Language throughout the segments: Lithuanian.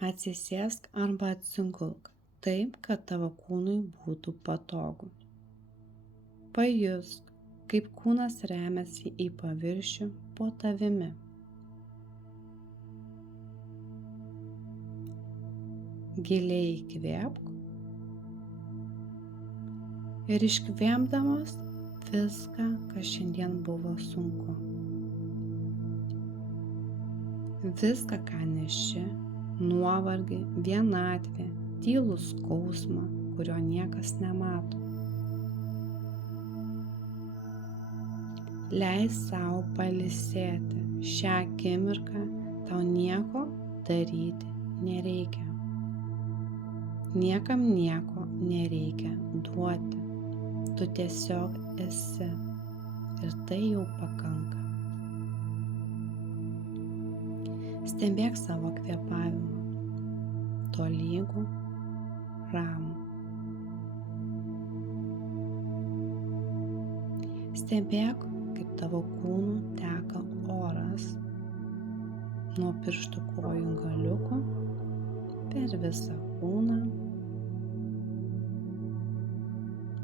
Atsisėsk arba atsigulk taip, kad tavo kūnui būtų patogu. Pajusk, kaip kūnas remiasi į paviršių po tavimi. Giliai įkvėpk ir iškvėpdamas viską, kas šiandien buvo sunku. Viską, ką neši, nuovargį, vienatvę, tylų skausmą, kurio niekas nemato. Leis sau pailsėti. Šią akimirką tau nieko daryti nereikia. Niekam nieko nereikia duoti. Tu tiesiog esi ir tai jau pakanka. Stebėk savo kvėpavimą, tolygų, ramų. Stebėk, kaip tavo kūnu teka oras nuo pirštų kojų galiukų per visą kūną.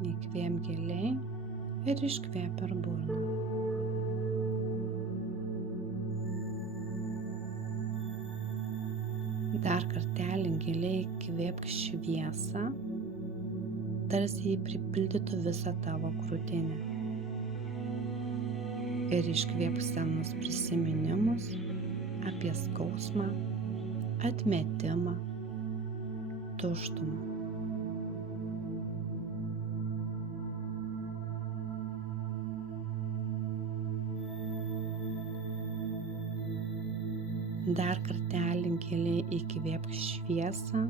Įkvėp giliai ir iškvėp per burną. Dar kartelį giliai įkvėpk šviesą, tarsi jį pripildytų visą tavo krūtinę. Ir iškvėpk senus prisiminimus apie skausmą, atmetimą, tuštumą. Dar kartelį giliai įkvėpk šviesą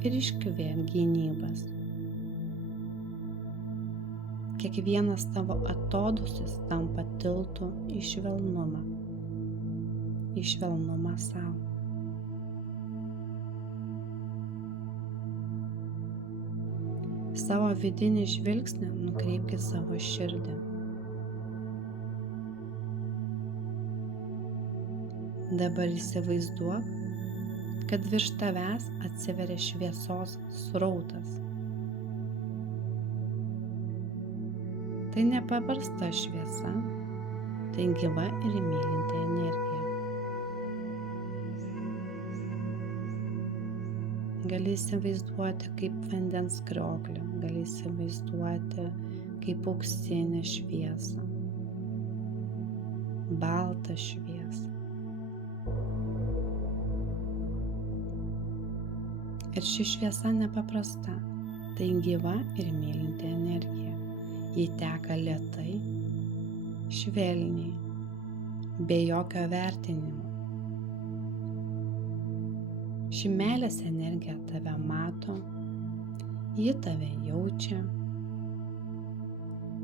ir iškvėpk gynybas. Kiekvienas tavo atodūsis tampa tiltu į švelnumą sau. Savo vidinį žvilgsnį nukreipk į savo širdį. Dabar įsivaizduok, kad virš tavęs atsiveria šviesos srautas. Tai nepaprasta šviesa, tai gyva ir mylinti energija. Gali įsivaizduoti kaip vandens krioklį, gali įsivaizduoti kaip auksinę šviesą, baltą šviesą. Ir ši šviesa nepaprasta, tai gyva ir mylinti energija. Ji teka lėtai, švelniai, be jokio vertinimo. Ši meilės energija tave mato, ji tave jaučia.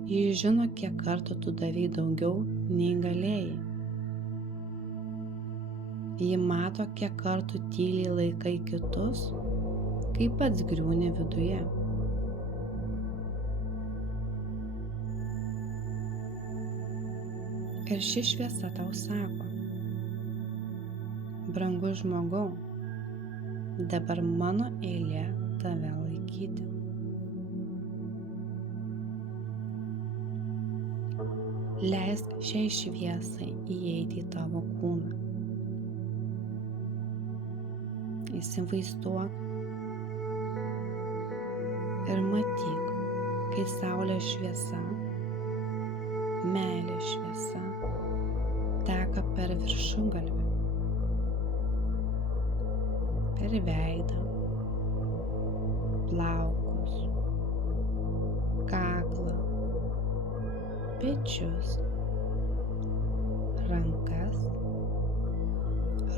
Ji žino, kiek kartų tu davei daugiau nei galėjai. Ji mato, kiek kartų tyliai laikai kitus, kaip pats griūni viduje. Ir ši šviesa tau sako: brangus žmogau, dabar mano eilė tave laikyti. Leisk šiai šviesai įeiti į tavo kūną. Įsivaizduok ir matyk, kai saulės šviesa, meilės šviesa teka per viršugalvį, per veidą, plaukus, kaklą, pečius, rankas,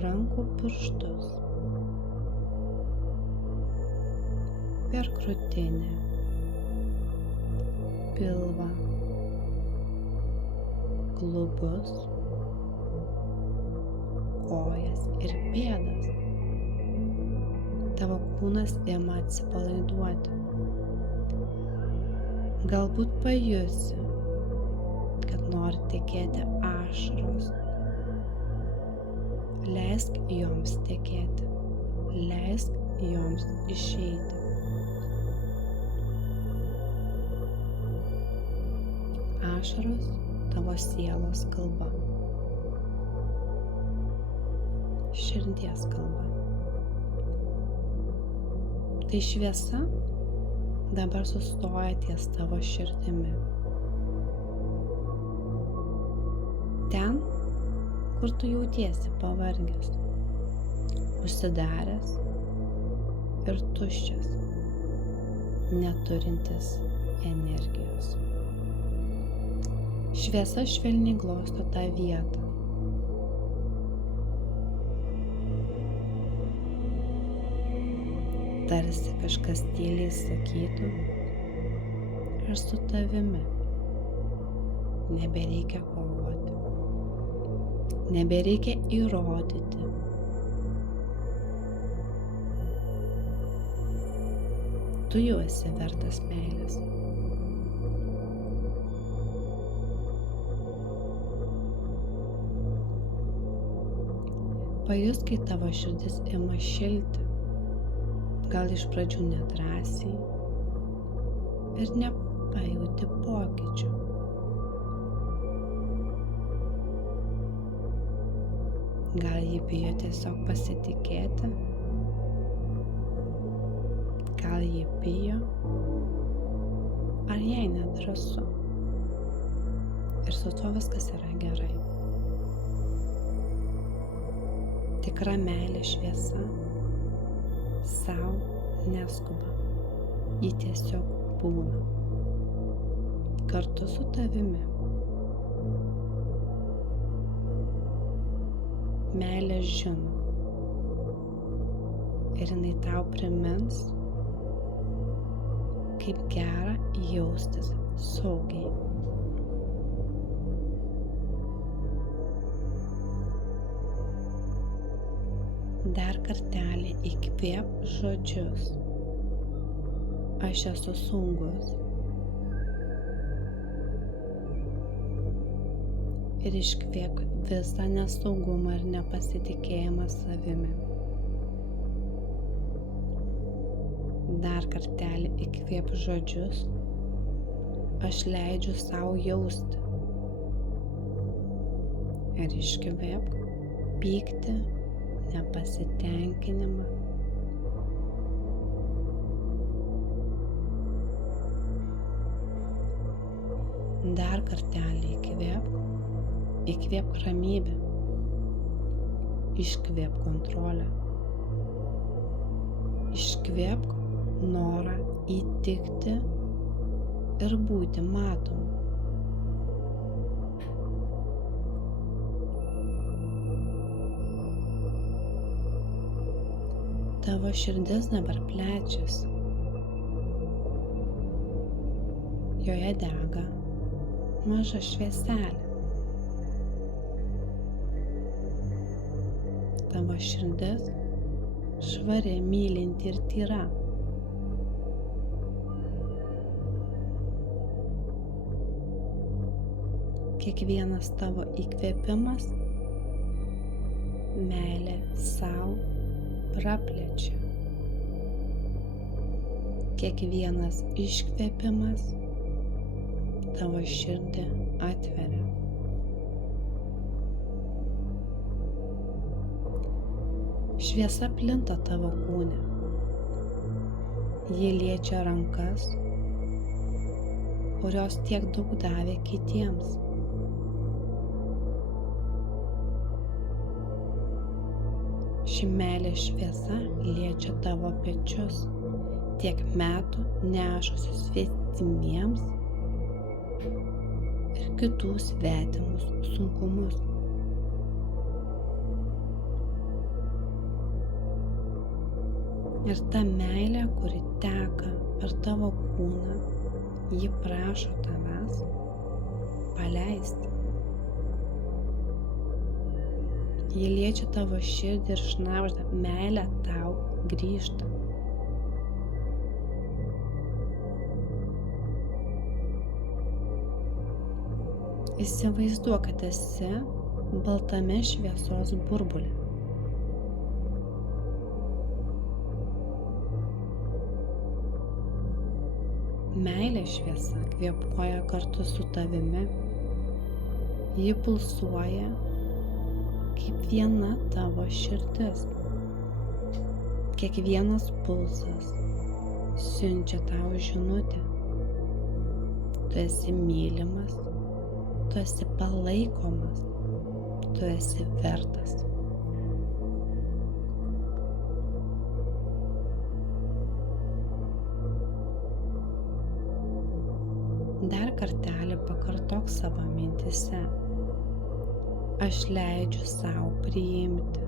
rankų pirštus, per krūtinę, pilvą, klubus, kojas ir pėdas. Tavo kūnas ima atsipalaiduoti. Galbūt pajusi, kad nori tekėti ašaros. Leisk joms tekėti. Leisk joms išeiti. Ašaros tavo sielos kalba. Širdies kalba. Tai šviesa dabar sustoja ties tavo širdimi. Ten, kur tu jautiesi pavargęs, užsidaręs ir tuščias, neturintis energijos. Šviesa švelniai glosto tą vietą. Tarsi kažkas tyliai sakytų, aš su tavimi. Nebereikia kovoti. Nebereikia įrodyti. Tu jau esi vertas meilės. Pajus, kai tavo širdis ima šilti. Gal iš pradžių nedrąsiai ir nepajauti pokyčių. Gal ji bijo tiesiog pasitikėti, gal ji bijo, ar jai nedrąsu. Ir su tuo viskas yra gerai. Tikra meilė šviesa sau neskuba, ji tiesiog būna kartu su tavimi. Meilė žino ir jinai tau primins, kaip gera jaustis saugiai. Dar kartelį įkvėp žodžius. Aš esu saugus. Ir iškvėp visą nesaugumą ir nepasitikėjimą savimi. Dar kartelį įkvėp žodžius. Aš leidžiu sau jausti. Ir iškvėp pyktį, nepasitenkinimą. Dar kartelį įkvėp ramybę, iškvėp kontrolę, iškvėp norą įtikti ir būti matomu. Tavo širdis dabar plečiasi. Joje dega maža švieselė. Tavo širdis švari, mylinti ir tyra. Kiekvienas tavo įkvėpimas meilė sau praplečia. Kiekvienas iškvėpimas tavo širdį atveria. Šviesa plinta tavo kūne. Ji liečia rankas, kurios tiek daug davė kitiems. Ši meilės šviesa liečia tavo pečius, tiek metų nešusius svetimiems ir kitų svetimus sunkumus. Ir ta meilė, kuri teka per tavo kūną, ji prašo tavęs paleisti. Ji liečia tavo širdį ir šnabžda, meilė tau grįžta. Įsivaizduok, kad esi baltame šviesos burbule. Meilės šviesa kvėpuoja kartu su tavimi. Ji pulsuoja kaip viena tavo širdis. Kiekvienas pulsas siunčia tau žinutę. Tu esi mylimas, tu esi palaikomas, tu esi vertas. Dar kartelį pakartok savo mintyse. Aš leidžiu sau priimti.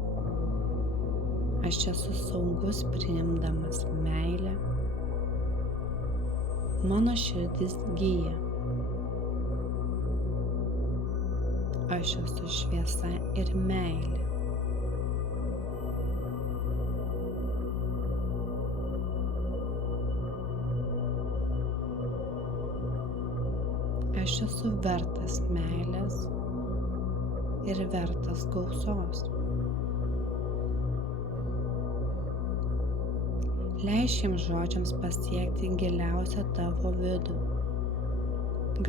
Aš esu saugus priimdamas meilę. Mano širdis gyja. Aš esu šviesa ir meilė. Aš esu vertas meilės ir vertas gausos. Leisk šiems žodžiams pasiekti giliausią tavo vidų.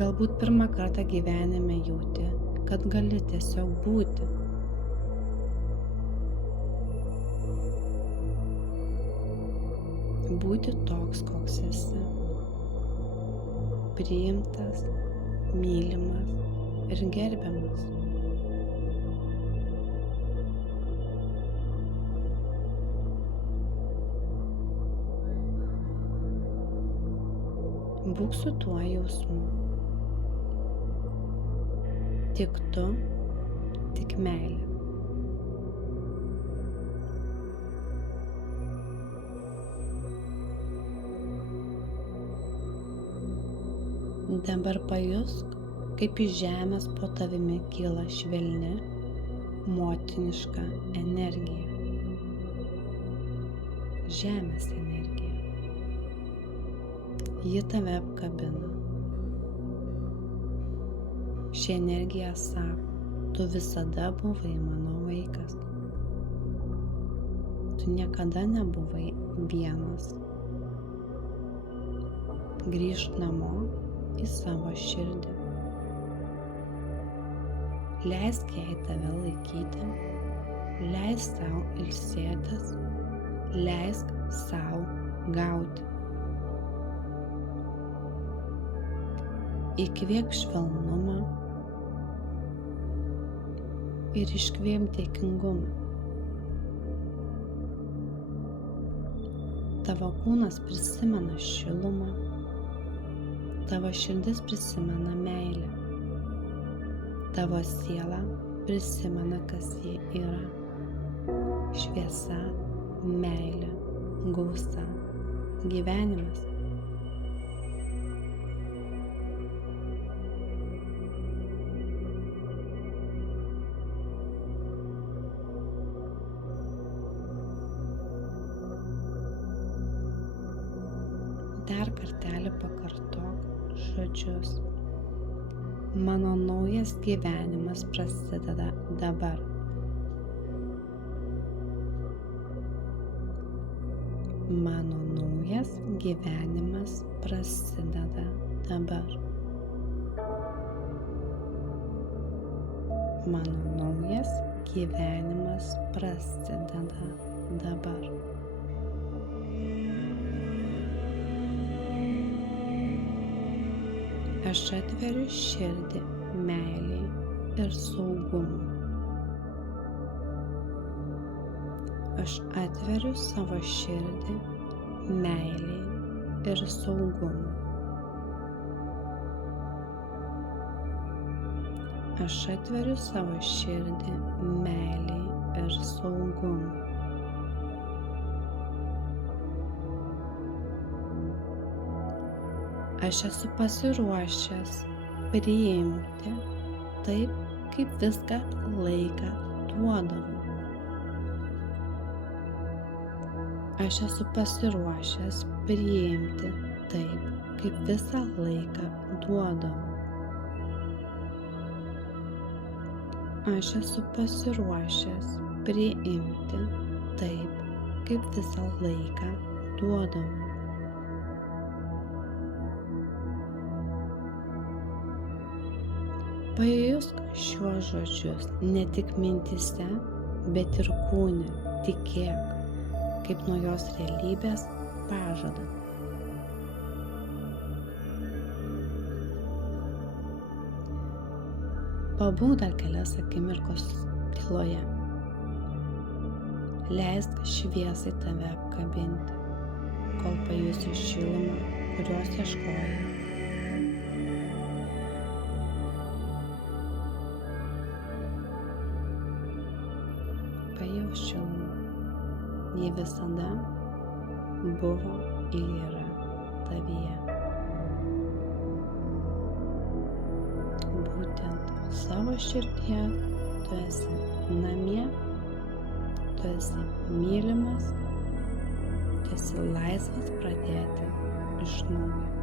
Galbūt pirmą kartą gyvenime jauti, kad gali tiesiog būti. Būti toks, koks esi. Priimtas, mylimas ir gerbiamas. Būk su tuo jausmu. Tik tu, tik meilė. Dabar pajusk, kaip iš žemės po tavimi kyla švelni, motiniška energija. Žemės energija. Ji tave apkabina. Ši energija sako, tu visada buvai mano vaikas. Tu niekada nebuvai vienas. Grįžk namo į savo širdį. Leisk jai tave laikyti, leisk sau ilsėtis, leisk sau gauti. Įkvėpk švelnumą ir iškvėpk dėkingumą. Tavo kūnas prisimena šilumą, tavo širdis prisimena meilę, tavo siela prisimena, kas ji yra. Šviesa, meilė, gausa, gyvenimas. Dar kartelį pakartok žodžius. Mano naujas gyvenimas prasideda dabar. Mano naujas gyvenimas prasideda dabar. Mano naujas gyvenimas prasideda dabar. Aš atveriu širdį meilei ir saugumui. Aš atveriu savo širdį meilei ir saugumui. Aš atveriu savo širdį meilei ir saugumui. Aš esu pasiruošęs priimti taip, kaip viską laiką duodavau. Aš esu pasiruošęs priimti taip, kaip visą laiką duodavau. Aš esu pasiruošęs priimti taip, kaip visą laiką duodavau. Pajusk šiuos žodžius ne tik mintyse, bet ir kūne. Tikėk, kaip naujos realybės pažadą. Pabūk dar kelias akimirkos tyloje. Leisk šviesai tave apkabinti, kol pajusi šilumą, kurios ieškojai. Pajaus šilumą. Ji visada buvo ir yra tavyje. Būtent savo širdyje tu esi namie, tu esi mylimas, tu esi laisvas pradėti iš naujo.